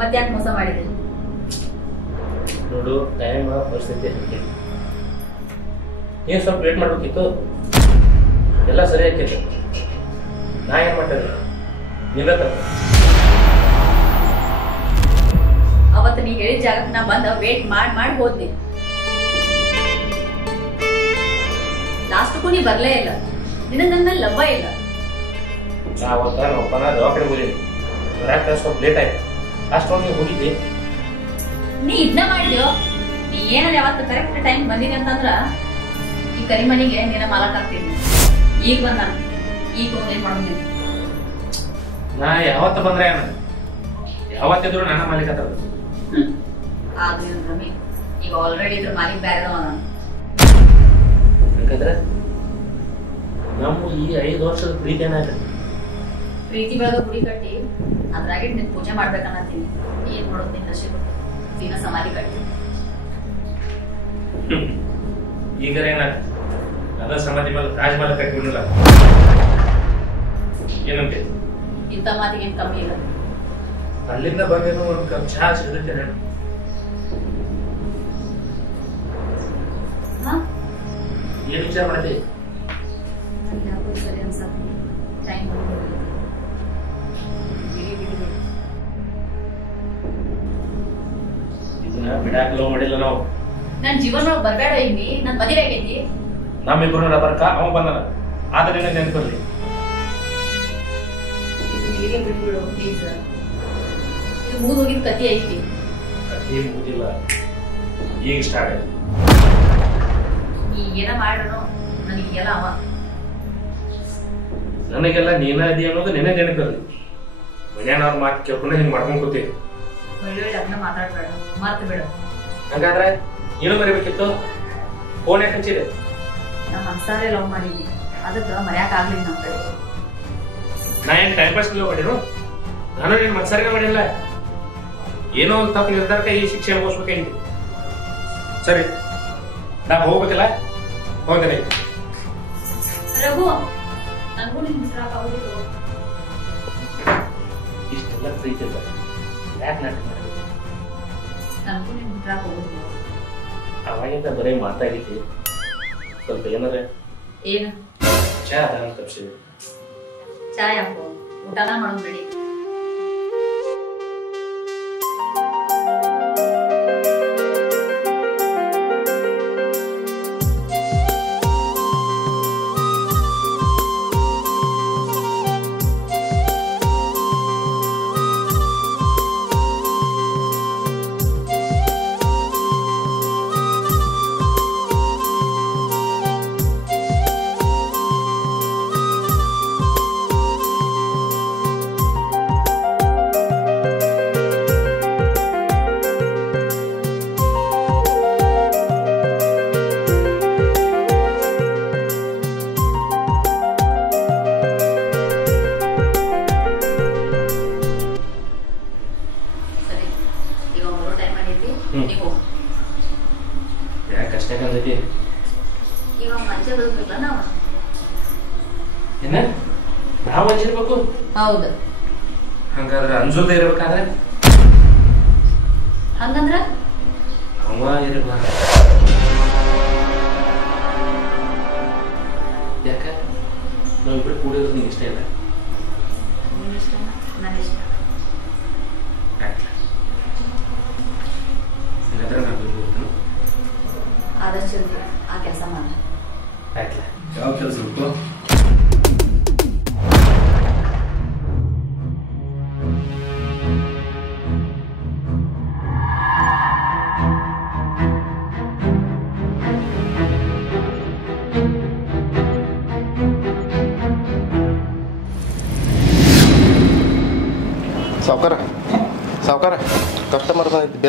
ಮತ್ತ್ಯಾಕೆ ಮೋಸ ಮಾಡಿದೆ ನೋಡು, ಟೈಮ್ ಪರಿಸ್ಥಿತಿ ನೀನು ಸ್ವಲ್ಪ ವೇಟ್ ಮಾಡ್ಬೇಕಿತ್ತು. ಎಲ್ಲ ಸರಿ ಆಕೈತೆ. ನಾ ಏನ್ ಮಾಡ್ತೇನೆ ನಿಲ್ಲ ಅವತ್ತು ನೀ ಹೇಳಿದ ಜಾಗಕ್ಕೆ ನಾ ಬಂದ ವೇಟ್ ಮಾಡಿ ಹೋದ್ನಿ. ಲಾಸ್ಟ್ಗೂ ನೀ ಬರ್ಲೇ ಇಲ್ಲ. ನಿನಗೆ ನನ್ನ ಲವ್ವ ಇಲ್ಲ. ನಾ ಅವತ್ತ ನಮ್ಮಪ್ಪನ ದವಾಖಾನೆ ಹೋಗಿನಿ. ಬರಾಕ ಸ್ವಲ್ಪ ಲೇಟ್ ಆಯ್ತು. ಅಷ್ಟೊಂದು ನೀವು ಹೋಗಿದ್ದಿ. ನೀ ಇದನ್ನ ಮಾಡಿದ್ಯೋ. ನೀ ಏನಾರ ಯಾವತ್ತು ಕರೆಕ್ಟ್ ಟೈಮ್ ಬಂದಿದೆ ಅಂತಂದ್ರ ಈ ಕರಿಮನಿಗೆ ನಿನ್ನ ಮಾಲಕ್ ಆಗ್ತೀನಿ. ಈಗ ಬಂದ ಈಗ ಏನ್ ಮಾಡೋದು? ನಾ ಯಾವತ್ತ ಬಂದ್ರೆ ಯಾವತ್ತಿದ್ರು ನನ್ನ ಮಾಲೀಕ ಆದ್ರೂ ರಮಿ ಈಗ ಆಲ್ರೆಡಿ ಇದ್ರ ಮಾಲೀಕ್ ಬೇರೆ ಯಾಕಂದ್ರೆ ನಮ್ಮ ಈ 5 ವರ್ಷದ ಪ್ರೀತಿ ಏನಾಯ್ತು? ಪ್ರೀತಿ ಬೆಳಗ ಗುಡಿ ಕಟ್ಟಿ ಅದ್ರಾಗೆ ನಿನ್ ಪೂಜೆ ಮಾಡ್ಬೇಕನ್ನತ್ತೀನಿ. ಏನ್ ಮಾಡೋದು? ನಿನ್ ನಶೆ ಕೊಟ್ಟು ದಿನ ಸಮಾಧಿ ಕಟ್ಟಿ ಈಗ ಏನಾಗ ಅದ ಸಮಾಧಿ ಮೇಲೆ ತಾಜ್ ಮಹಲ್ ಕಟ್ಟಿಬಿಡಲ್ಲ. ಏನಂತೆ ಇಂಥ ಮಾತಿಗೆ ಏನ್ ಕಮ್ಮಿ ಇಲ್ಲ. ಅಲ್ಲಿಂದ ಬಂದೇನೋ ಒಂದು ಕಪ್ ಚಹಾ ಸಿಗುತ್ತೆ. ಏನ್ ವಿಚಾರ ಮಾಡಿದೆ? ಸರಿ ಅನ್ಸ ಟೈಮ್ ಇದನ್ನ ಬಿಡಾಕ ಲವ್ ಮಾಡಿಲ್ಲ ನಾವು. ನನ್ ಜೀವನೊಳಗೆ ಬರ್ಬೇಡ. ಇಲ್ಲಿ ನನ್ ಮದುವೆ ಆಗೈತಿ. ನಮ್ಮಿಬ್ರು ಬರ್ಕ ಅವ ಬಂದನ. ಆದ್ರೆ ನೆನಪಿರ್ಲಿ ಬಿಡ್ಬಿಡು ಪ್ಲೀಸ್. ಇದು ಮೂದ್ ಹೋಗಿದ್ ಕತಿ ಐತಿ. ಕತಿ ಮುಗಿದಿಲ್ಲ, ಈಗ ಸ್ಟಾರ್ಟ್ ಆಯ್ತು. ನೀ ಏನ ಮಾಡ್ರನು ನನಗೆಲ್ಲ ಅವ. ನನಗೆಲ್ಲ ನೀನ ಅದಿ ಅನ್ನೋದು ನಿನ್ನೆ ನೆನಪಿರ್ಲಿ. ಮನ್ಯಾನವ್ರ ಮಾತು ಕೇಳ್ಕೊಂಡು ಹಿಂಗ್ ಮಾಡ್ಕೊಂಡ್ ಕೂತೀವಿ. ಒಳ್ಳೆ ಅದನ್ನ ಮಾತಾಡ್ಬೇಡ, ಮಾತು ಬೇಡ. ಹಂಗಾದ್ರೆ ಏನು ಮರಿಬೇಕಿತ್ತು? ಫೋನ್ ಯಾಕೆ ಹಚ್ಚಿದೆ? ನಮ್ಮ ಮನ್ಸಾರೆ ಲವ್ ಮಾಡಿದ್ವಿ, ಅದಕ್ಕೆ ಮರ್ಯಾಕ ಆಗ್ಲಿಲ್ಲ ನಮ್ ಕಡೆ. ನಾ ಏನ್ ಟೈಮ್ ಪಾಸ್ ಲವ್ ಮಾಡಿರು? ನಾನು ಏನ್ ಮನ್ಸಾರಿನ ಮಾಡಿಲ್ಲ. ಏನೋ ಒಂದು ತಪ್ಪು ನಿರ್ಧಾರಕ್ಕೆ ಈ ಶಿಕ್ಷೆ ಅನುಭವಿಸ್ಬೇಕಾಗಿತ್ತು. ಸರಿ, ನಾ ಹೋಗ್ಬೇಕಲ್ಲ, ಹೋಗ್ತೇನೆ. ರಘು, ನನಗೂ ನಿನ್ ಬಿಸ್ರಾಕ್ ಆಗೋದಿಲ್ಲ. ಇಷ್ಟೆಲ್ಲ ಪ್ರೀತಿ ಇಲ್ಲ, ಯಾಕೆ ನಾಟಕ ಮಾಡಿದೆ? ನನಗೂ ನಿನ್ ಬಿಸ್ರಾಕ್ ಹೋಗೋದಿಲ್ಲ. ಅವಾಗಿಂದ ಬರೀ ಮಾತಾಗಿದ್ದಿ. ಸ್ವಲ್ಪ ಏನಾರ ಏನ ಚಾ ಅದಾನ ತಪ್ಸಿದೆ. ಚಾ ಯಾಕೋ? ಊಟನ ಮಾಡೋದು ಬಿಡಿ. ಯಾಕೆ ಅಷ್ಟೇ ಕಂದೈತಿ? ಇವಾಗ ಮಂಚ ಬದುಕಲ್ಲ ನಾವ. ಏನ ನಾವು ಹಂಚಿರ್ಬೇಕು? ಹೌದು. ಹಂಗಾದ್ರೆ ಅಂಜುಲ್ದ ಇರ್ಬೇಕಾದ್ರೆ ಹಂಗಂದ್ರ ಅವ ಇರ್ಬಾರ. ಯಾಕ ನಾವಿಬ್ರು ಕೂಡಿರೋದು ನಿಂಗೆ ಇಷ್ಟ ಇಲ್ಲ? ನಿನ್ ಇಷ್ಟ, ನನ್ನ ಇಷ್ಟ. ಹಾಗಾದ್ರೆ ನಾವು ಹೋಗ್ತಾನೆ. ಆದಷ್ಟು ಜಲ್ದಿ ಆ ಕೆಲಸ ಮಾಡ. ಆಯ್ತಲ್ಲ, ಯಾವ ಕೆಲಸ ಬೇಕು?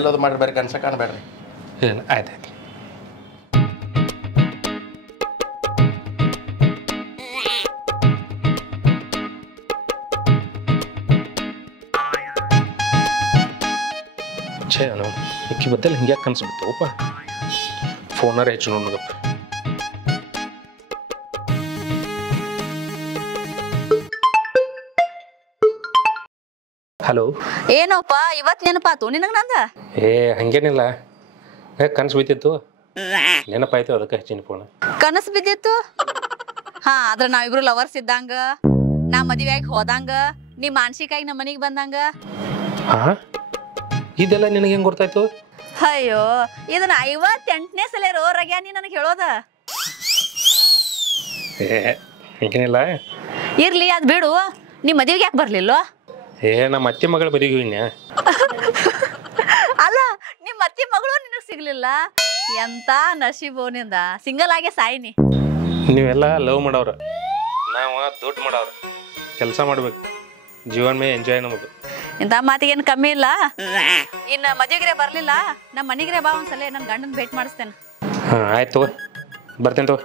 ಬಿಲ್ ಅದು ಮಾಡಿರ್ಬೇರಿ ಕನ್ಸ ಕಾಣಬೇಡ್ರಿ. ಏನು ಆಯ್ತು ಆಯ್ತು. ಛೇ ನಾವು ಇಕ್ಕಿ ಬತ್ತಲ್ಲ ಹಿಂಗೆ ಯಾಕೆ ಕನ್ಸ್ಬಿಡ್ತಾವಪ್ಪ. ಫೋನಾರ ಹೆಚ್ಚು ನೋಡಪ್ಪ. ಹಲೋ. ಏನೋಪ್ಪ ಇವತ್ತು ನೆನಪಾತು ನಿನಗೆ ನಂದ? ಹಂಗೇನಿಲ್ಲ, ಕನಸು ಬಿದ್ದಿತ್ತು, ನೆನಪಾಯ್ತು, ಅದಕ್ಕೆ ಹಚ್ಚಿನ ಫೋನ್. ಕನಸು ಬಿದ್ದಿತ್ತು? ಹಾ, ಆದ್ರೆ ನಾವಿಬ್ರು ಲವರ್ಸ್ ಇದ್ದಂಗ, ನಾ ಮದುವೆಯಾಗಿ ಹೋದಂಗ, ನೀ ಮಾನಸಿಕಾಗಿ ನಮ್ಮ ಮನೆಗೆ ಬಂದಂಗ. ಹಾ, ಇದೆಲ್ಲ ನಿನಗೆ ಹೆಂಗ್ ಗೊತ್ತಾಯ್ತು? ಅಯ್ಯೋ, ಇದನ್ನ 58ನೇ ಸಲ ರೋರಾಗ್ಯ ನೀ ನನಗೆ ಹೇಳೋದ. ಹಂಗೇನಿಲ್ಲ. ಇರ್ಲಿ, ಅದ್ ಬಿಡು, ನೀ ಮದುವೆಗೆ ಯಾಕೆ ಬರ್ಲಿಲ್ಲ? ನಮ್ಮ ಅತ್ತೆ ಮಗಳ ಬದಿಗಿನ. ಅಲ್ಲ, ನಿಮ್ಮ ಅತ್ತೆ ಮಗಳು ನಿನಗೆ ಸಿಗ್ಲಿಲ್ಲ. ಎಂತ ನಶೀಬೋನಿಂದ ಸಿಂಗಲ್ ಆಗೇ ಸಾಯಿನಿ. ನೀವೆಲ್ಲ ಲವ್ ಮಾಡವ್ರ, ನಾವು ದುಡ್ಡು ಮಾಡವ್ರ. ಕೆಲಸ ಮಾಡ್ಬೇಕು, ಜೀವನ ಮೇ ಎಂಜಾಯ್ ನಮಗೆ. ಇಂಥ ಮಾತಿಗೇನು ಕಮ್ಮಿ ಇಲ್ಲ. ಇನ್ನು ಮದುವೆಗೆ ಬರ್ಲಿಲ್ಲ, ನಮ್ಮ ಮನೆಗೆ ಬಾ ಒಂದ್ಸಲ, ನನ್ನ ಗಂಡನ ಭೇಟಿ ಮಾಡಿಸ್ತೇನೆ. ಹಾಂ ಆಯ್ತು ತಗೋ, ಬರ್ತೇನೆ ತಗೋ.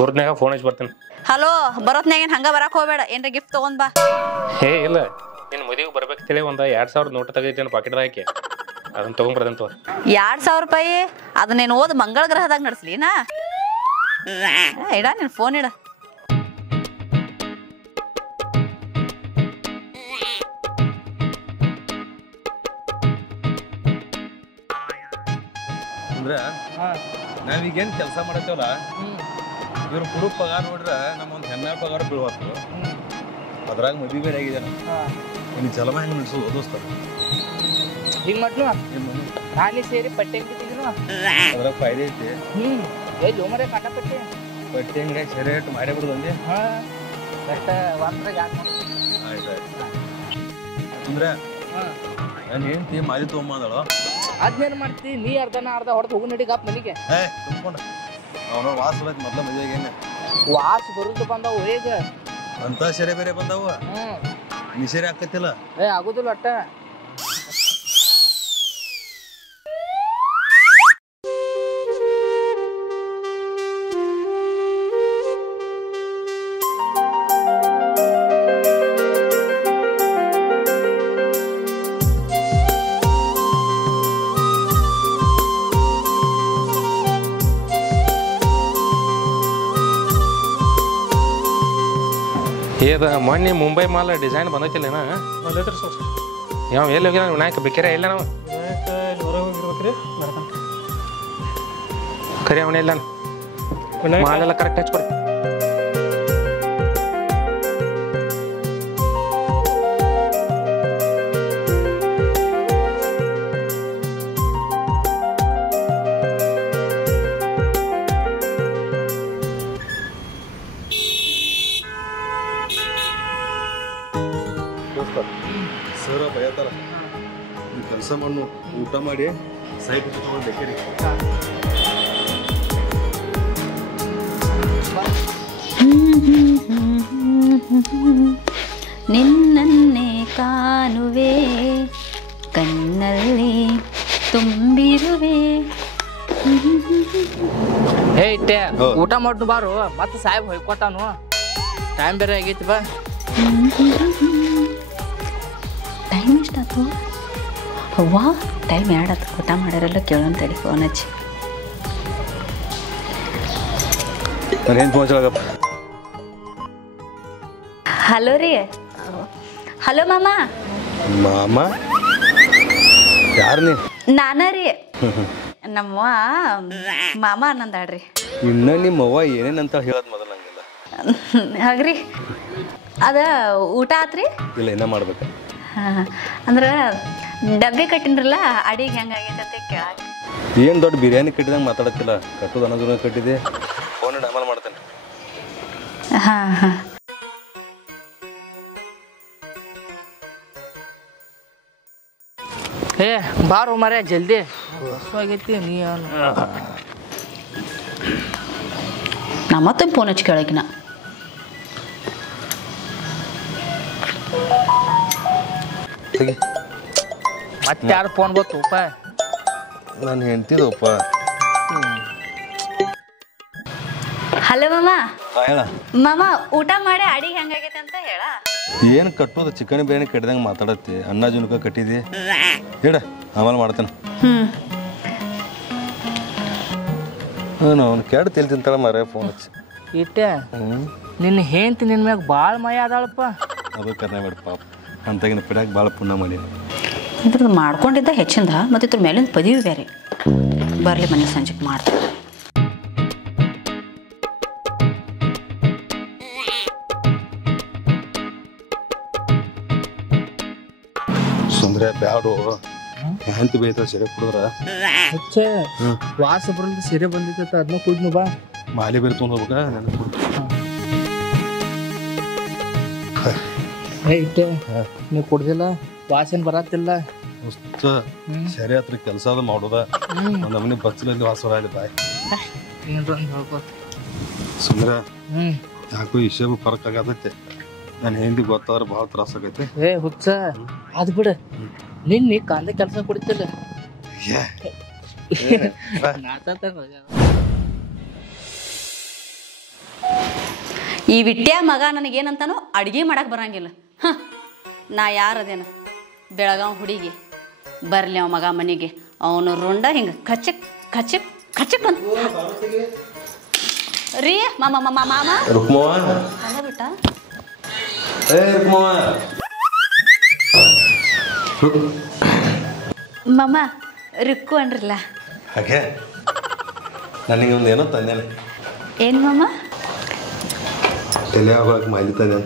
ಬರೋದ್ನಾಗ ಫೋನ್ ಹಚ್ಚಿ ಬರ್ತೇನೆ. ಹಲೋ, ಬರೋತ್ನಾಗೇನು ಹಂಗ ಬರಕ್ ಹೋಗ್ಬೇಡ, ಏನ್ರ ಗಿಫ್ಟ್ ತಗೊಂಡ್ ಬಾ. ಇಲ್ಲ, ನಿನ್ನ ಮದುವೆಗೆ ಬರ್ಬೇಕಂತೇಳಿ ಒಂದು 2000 ನೋಟ್ ತೆಗೆದಿದ್ದೇನೆ ಪಾಕೆಟ್ದಾಗ ಹಾಕಿ, ಅದನ್ನ ತೊಗೊಂಡ್ಬರ್ತೇನೆ ತಗೋ. 2000 ರೂಪಾಯಿ? ಅದನ್ನೇನು ಓದ್ ಮಂಗಳ ಗ್ರಹದಾಗ ನಡೆಸ್ಲಿನಾ? ಇಡ ನಿನ್ ಫೋನ್ ಇಡ. ಅಂದ್ರೆ ನಾವೀಗೇನು ಕೆಲಸ ಮಾಡತ್ತೇವಲ್ಲ, ಇವ್ರು ಹುಡುಗ ಪಗಾರ ನೋಡ್ರೆ ನಮ್ಮೊಂದು ಹೆಮ್ಮೆ ಪಗಾರ ಬೀಳ್ವತ್ತು. ಅದ್ರಾಗ ಮದುವೆ ಬೇರೆ ಆಗಿದೆ. ನೀನು ಜಲಮ ಹೆಂಗೆ ನಡೆಸೋದು ದೋಸ್ತ? ಹಿಂಗೆ ಮಾಡ್ನು ನಾನೇ ಸೇರಿ ಪಟ್ಟೆ ಬಿಟ್ಟಿದ್ರು, ಅದ್ರಾಗ ಫಾಯ್ದೆ ಐತಿ. ಎಲ್ಲಿ ಹೋಮರೆ ಕಂಡಪಟ್ಟೆ ಪಟ್ಟಿ ಅಂಗಡಿಯಾಗ ಸೆರೆ ಇಟ್ಟು ಮಾಡೇ ಬಿಡುದು ಒಂದೇ. ಹಾಂ, ಬಟ್ ಒಂದ್ರಾಗ ಯಾಕೆ ಮಾಡೋದು? ಆಯ್ತು ಆಯ್ತು. ಅಂದ್ರೆ ನಾನು ಹೆಂಡ್ತಿ ಮಾದಿ ತೊಗೊಂಬಂದಳು. ಅದ್ನೇನು ಮಾಡ್ತಿ? ನೀ ಅರ್ಧನ ಅರ್ಧ ಹೊಡೆದು ಹೋಗು ನಡಿ ಗಾಪ್ ಮನೆಗೆ. ತುಂಬ್ಕೊಂಡು ಅವನು ವಾಸ ಬೇಕು ಮೊದ್ಲ ಮದುವೆಗೇನೆ. ವಾಸ್ ಬರುದು ಬಂದವು ಈಗ ಅಂತ ಸೆರೆ ಬೇರೆ ಬಂದವು. ನೀ ಸೆರೆ ಹಾಕತ್ತಿಲ್ಲ? ಆಗುದಿಲ್ಲ ಒಟ್ಟ. ಏದ ಮೊನ್ನೆ ಮುಂಬೈ ಮಾಲ್ ಡಿಸೈನ್ ಬಂದೈತಿಲ್ಲೇನ? ಯಾವ ಎಲ್ಲಿ ಹೋಗಿಲ್ಲ ವಿನಾಯಕ ಬೇಕೇರ ಇಲ್ಲ ನಾವು ಖರೆ ಅವನೇ ಇಲ್ಲ ಮಾಲೆಲ್ಲ ಕರೆಕ್ಟ್ ಹಚ್ಕೊಡಿ. ಸರ ಬಯತಾರ, ನೀವು ಕೆಲಸ ಮಾಡು, ಊಟ ಮಾಡಿ ಸೈಟ್ ತಗೊಂಡು ಬೇಕೇರಿ. ನಿನ್ನನ್ನೇ ಕಾಣುವೆ ಕಣ್ಣಲ್ಲಿ ತುಂಬಿರುವೆ. ಹೇ ಇಟ್ಟೆ ಊಟ ಮಾಡ್ನು ಬಾರು, ಮತ್ತೆ ಸಾಹೇಬ್ ಹೊಯ್ಕೊಟ್ಟಾನು. ಟೈಮ್ ಬೇರೆ ಆಗೈತಿ ಬಾ. ಟೈಮ್ ಎಷ್ಟಾಯ್ತು? ಅವ್ವಾ, ಟೈಮ್ ಎರಡಾಯ್ತು. ಊಟ ಮಾಡ್ಯಾರೆಲ್ಲ ಕೇಳೋಂತೇಳಿ ಫೋನ್ ಹಚ್ಚಿ. ನಾನೇನು ಪਹੁಂಚಾಗಪ್ಪ. ಹಲೋ ರೀ. ಹಲೋ ಮಾಮ. ಮಾಮ ಯಾರು ನೀ? ನಾನ ರೀ. ನಮ್ಮ ಮಾಮ ಅನ್ನಂದಾಡ್ರಿ. ಇನ್ನ ನಿಮ್ಮ ಅವ್ವ ಏನೇನಂತ ಹೇಳೋದು ಮೊದಲು ನಂಗೆಲ್ಲ. ಹಾಗ್ರಿ, ಅದ ಊಟ ಆತ್ರಿ? ಇಲ್ಲ, ಇನ್ನ ಮಾಡ್ಬೇಕು. ಹಾಂ, ಅಂದ್ರೆ ಡಬ್ಬಿ ಕಟ್ಟಿನ್ರಲ್ಲ, ಅಡಿಗೆ ಹೆಂಗಾಗೈತೆ ಅಂತ ಕೇಳಾಕ. ಏನು ದೊಡ್ಡ ಬಿರಿಯಾನಿ ಕಟ್ಟಿದಂಗೆ ಮಾತಾಡತ್ತಿಲ್ಲ, ಕಟ್ಟೋದು ಅನ್ನೋದನ್ನ ಕಟ್ಟಿದೆ. ಫೋನ್ ಆಮೇಲೆ ಮಾಡ್ತೇನೆ. ಹಾಂ ಹಾಂ. ಏ ಬಾರು ಮರೆ ಜಲ್ದಿ, ಆಗೈತಿ. ನೀ ನಾ ಮತ್ತೊಂದು ಫೋನ್ ಹಚ್ಚಿ ಕೇಳಕಿನ. ಮತ್ತೆ ಯಾರು ಫೋನ್ ಗೊತ್ತುಪ್ಪ? ನಾನು ಹೆಂಡ್ತಿದಪ್ಪ. ಹಲೋ ಮಾಮ. ಹೇಳ ಮಾಮ ಊಟ ಮಾಡಿ ಅಡಿಗೆ ಹೆಂಗಾಗೈತೆ ಅಂತ ಹೇಳ. ಏನು ಕಟ್ಟೋದು ಚಿಕನ್ ಬಿರಿಯಾನಿ ಕಟ್ಟಿದಂಗೆ ಮಾತಾಡತ್ತಿ. ಅನ್ನ ಜುನ್ಕ ಕಟ್ಟಿದಿ ಹೇಳ, ಆಮೇಲೆ ಮಾಡ್ತೇನೆ. ಅವ್ನು ಕೆಟ್ಟ ತಿಳಿ ತಿಂತಾಳ ಮಾರ ಫೋನ್ ಹಚ್ಚಿ. ಇಟ್ಟೆ ನಿನ್ನ ಹೆಂಡ್ತಿ ನಿನ್ನ ಮ್ಯಾಗ ಭಾಳ ಮಯ ಅದಾಳಪ್ಪ. ಅದು ಕರ್ನೆ ಬೇಡ ಪಾಪ, ಅಂತಾಗಿನ ಪಿಡ್ಯಾಗ ಭಾಳ ಪುಣ್ಯ ಮಾಡಿ. ಇದ್ರದ್ದು ಮಾಡ್ಕೊಂಡಿದ್ದ ಹೆಚ್ಚಿಂದ ಮತ್ತು ಇದ್ರ ಮೇಲಿನ ಪದವಿ ಬೇರೆ. ಬರಲಿ ಮನೆ ಸಂಜೆಗೆ ಮಾಡ್ತಾರೆ. ಸುಂದ್ರೆ ಬ್ಯಾಡು, ಹೆಂಡ್ತಿ ಬೈತಾಳ ಸೀರೆ ಕುಡಿದ್ರ. ವಾಸ ಬರಲ್ದು ಸೀರೆ ಬಂದಿತ್ತ ಅದನ್ನ ಕುಡ್ನು ಬಾ. ಮಾಲಿ ಬೇರೆ ತೊಗೊಂಡು ಹೋಗ್ಬೇಕ. ಇಟ್ಟೆ ನೀವು ಕುಡ್ದಿಲ್ಲ, ವಾಸನೆ ಬರತ್ತಿಲ್ಲ. ಸರಿ ಹತ್ರ ಕೆಲಸ ಅದು ಮಾಡೋದ. ಒಂದು ನಮ್ಮನೆ ಬಚ್ಚಲಲ್ಲಿ ವಾಸರ ಅಲ್ಲಿ ಬಾಯ್. ಸುಂದ್ರ ಯಾಕೋ ಇಶೇಬು ಫರಕ್ ಆಗತೈತೆ. ನನ್ನ ಹೆಂಡತಿ ಗೊತ್ತಾದ್ರೆ ಭಾಳ ತ್ರಾಸ ಆಗೈತೆ. ಹುಚ್ಚ ಅದ್ ಬಿಡ, ನಿನ್ನೆ ಕಾಂದೆ ಕೆಲಸ ಕೊಡ್ತಿಲ್ಲ. ಈ ವಿಟ್ಯ ಮಗ ನನಗೇನಂತಾನೋ ಅಡುಗೆ ಮಾಡಕ್ಕೆ ಬರಂಗಿಲ್ಲ. ನಾ ಯಾರದೇನ ಬೆಳಗಾವ್ ಹುಡುಗಿ ಬರಲಿ ಅವ ಮಗ ಮನೆಗೆ. ಅವನು ರುಂಡ ಹಿಂಗೆ ಕಚಕ್ ಕಚಕ್ ಕಚಕ್ ಅಂತ ರೀ ಮಾಮ ಮಾಮ ಮಾಮ ಅಲ್ಲ ಬಿಟ್ಟ. ಮಾಮ ರಿಕ್ಕು ಅನ್ರಲ್ಲ. ಹಾಗೆ ನನಗೆ ಒಂದು ಏನೋ ತಂದೇನೆ. ಏನು ಮಾಮ? ತಲೆ ಆಗೋಕೆ ಮಾಲಿ ತಂದೆ.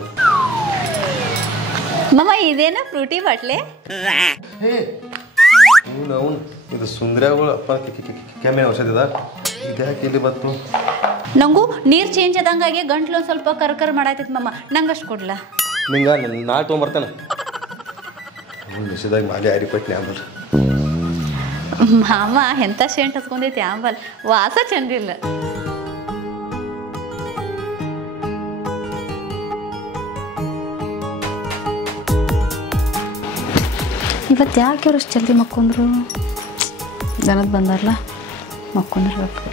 ಮಾಮ ಇದೇನ ಫ್ರೂಟಿ ಬಾಟ್ಲೆ? ಅವನು ಇದು ಸುಂದ್ರ್ಯಾಗಳು ಅಪ್ಪ ಕೆಮ್ಮೆ ಔಷಧಿ ಅದ. ಇದ್ಯಾಕೆ ಇಲ್ಲಿ ಬಂತು? ನಂಗೂ ನೀರು ಚೇಂಜ್ ಆದಂಗಾಗಿ ಗಂಟ್ಲು ಒಂದು ಸ್ವಲ್ಪ ಕರ್ಕರ್ ಮಾಡಾಯ್ತೈತಿ ಮಾಮ. ನಂಗೆ ಅಷ್ಟು ಕೊಡ್ಲ? ನಿಂಗೆ ನಾ ತೊಗೊಂಬರ್ತಾನೆ. ಅವ್ನು ನಿಷೇಧಾಗಿ ಮಾಲಿ ಆರಿಪಟ್ನೆ ಆಮೇಲೆ. ಮಾಮ ಎಂಥ ಶೇಂಟ್ ಹಚ್ಕೊಂಡೈತಿ ಆಂಬಲ್, ವಾಸ ಚಂದಿಲ್ಲ. ಇವತ್ತು ಯಾಕೆ ಅವ್ರು ಅಷ್ಟು ಜಲ್ದಿ ಮಕ್ಕೊಂಡ್ರು? ಜನದ ಬಂದಾರಲ್ಲ, ಮಕ್ಕೊಂಡಿರ್ಬೇಕು.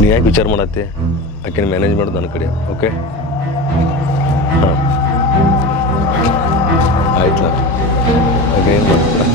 ನೀ ಯಾಕೆ ವಿಚಾರ ಮಾಡತ್ತೆ? ಆಕೆನ ಮ್ಯಾನೇಜ್ ಮಾಡೋದು ನನ್ನ ಕಡೆ. ಓಕೆ, ಹಾಂ ಆಯ್ತಲ್ಲ. ಹಾಗೆ ಏನು ಮಾಡ್ತೀರ?